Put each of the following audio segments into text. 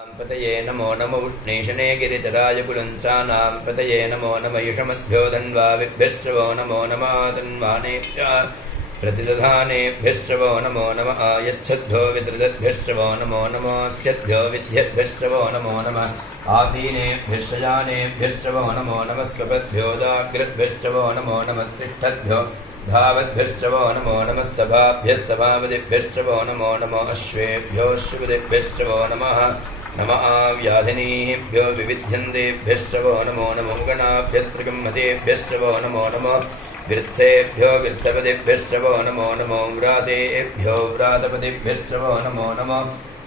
पतये नमो नमो उष्णेशने गिरिचराय पुलंसानां पतये नमो नम युषमध्यो धन्वाविभ्यश्च वो नमो नमः तन्वानेभ्यः प्रतिदधानेभ्यश्च वो नमो नमः आयच्छद्भ्यो वितृदद्भ्यश्च वो नमो नमस्यद्भ्यो विद्यद्भ्यश्च वो नमो नमः आसीनेभ्यश्च जानेभ्यश्च वो नमो नमः स्वपद्भ्यो दाग्रद्भ्यश्च वो नमो नमस्तिष्ठद्भ्यो धावद्भ्यश्च वो नमो नमः सभाभ्यः सभापतिभ्यश्च वो नमो नमो अश्वेभ्यो अश्वपतिभ्यश्च वो नमः नमः व्याधिनीभ्यो विविध्यन्तेभ्यश्च वो नमो नमो गणाभ्यस्त्रिगम्मतेभ्यश्च वो नमो नमो वृत्सेभ्यो वृत्सपतिभ्यश्च वो नमो नमो व्रातेभ्यो व्रातपतिभ्यश्च वो नमो नमो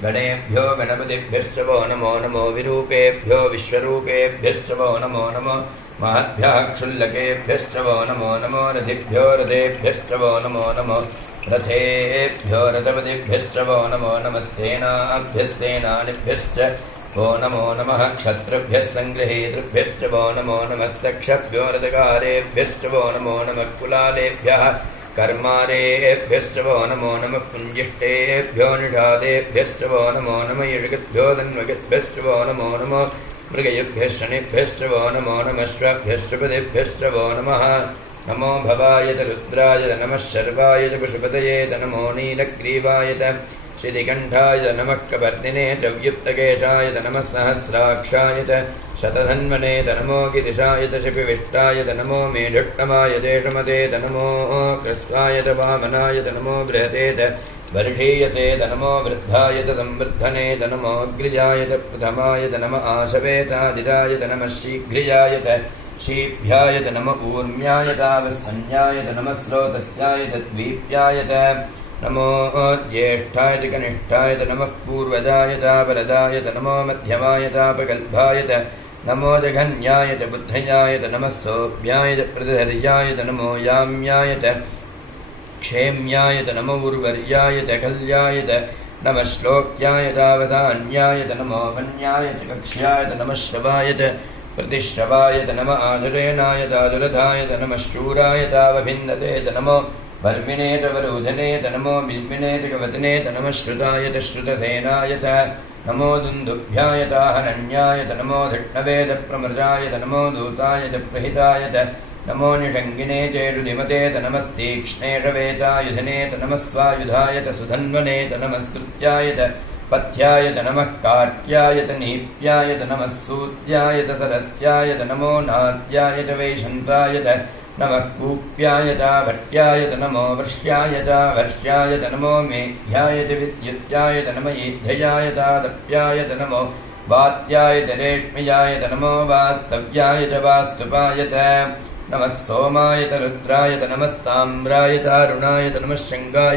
गणेभ्यो गणपतिभ्यश्च वो नमो नमो विरूपेभ्यो विश्वरूपेभ्यश्च वो नमो नमो महद्भ्यः क्षुल्लकेभ्यश्च वो नमो नमो रथिभ्यो रथेभ्यश्च वो नमो नमो रथेभ्यो रथपतिभ्यश्च वो नमो नमः सेनाभ्यः सेनानिभ्यश्च वो नमो नमः क्षत्रभ्यः सङ्गृहीतृभ्यश्च वो नमो नमस्तक्षभ्यो रथकारेभ्यश्च वो नमो नमः कुलालेभ्यः कर्मारेभ्यश्च वो नमो नमः पुञ्जिष्टेभ्यो निषादेभ्यश्च वो नमो नमः युषगद्भ्यो धन्वगद्भ्यश्च वो नमो नमो मृगयुभ्यः शनिभ्यश्च वो नमो नमः श्वभ्यश्च पतिभ्यश्च वो नमः नमो भवाय च रुद्राय च नमः शर्वाय च पशुपतये च नमो नीलग्रीवाय च श्रीकण्ठाय च नमः कपर्दिने च व्युत्तकेशाय च नमः सहस्राक्षाय च शतधन्वने च नमो गिरिशाय च शिपिविष्टाय च नमो मेढुक्तमाय चेषमते च नमो कृस्वाय च वामनाय च नमो बृहते च वर्षीयसे च नमो वृद्धाय च संवृद्धने च नमो अग्रिजाय च प्रथमाय च नम आशवेतादिजाय च नमः शीघ्रियाय च शीभ्याय च नम ऊर्म्याय तावत्संज्ञाय च नमः स्रोतस्याय च द्वीप्याय च नमो ज्येष्ठाय च कनिष्ठाय च नमः पूर्वजाय च वरदाय च नमो मध्यमाय चापगल्भाय च नमो जघन्याय च बुद्धयाय च नमः सौभ्याय च प्रतिधर्याय च नमो याम्याय च क्षेम्याय च नमो उर्वर्याय च कल्याय च नमः श्लोक्याय चावसान्याय च नमो वन्याय च कक्ष्याय च नमः श्रवाय च प्रतिश्रवाय च नमः आसुरेणाय चादुरथाय च नमः शूराय चावभिन्दते च नमो वर्मिणे च वरोधने च नमो बिल्मिने च कवतने च नमः श्रुताय च श्रुतसेनाय च नमो दुन्दुभ्याय चाहनन्याय च नमो धिष्णवे च प्रमृजाय च नमो दूताय च प्रहिताय च नमो निषङ्गिने चेषुधिमते च नमस्तीक्ष्णेषवे चायुधने च नमः स्वायुधाय च सुधन्वने च नमः स्तुत्याय च पथ्याय च नमः काट्याय च नीप्याय च नमः सूत्याय च सरस्याय च नमो नाद्याय च वैशन्ताय च नमः कूप्याय च भट्याय च नमो वर्ष्याय च वर्ष्याय च नमो मेघ्याय च विद्युत्याय च नम ईध्ययाय च दप्याय च नमो वात्याय च रेष्म्याय च नमो वास्तव्याय च वास्तुपाय च नमः सोमाय च रुद्राय च नमस्ताम्राय च अरुणाय च नमः शङ्गाय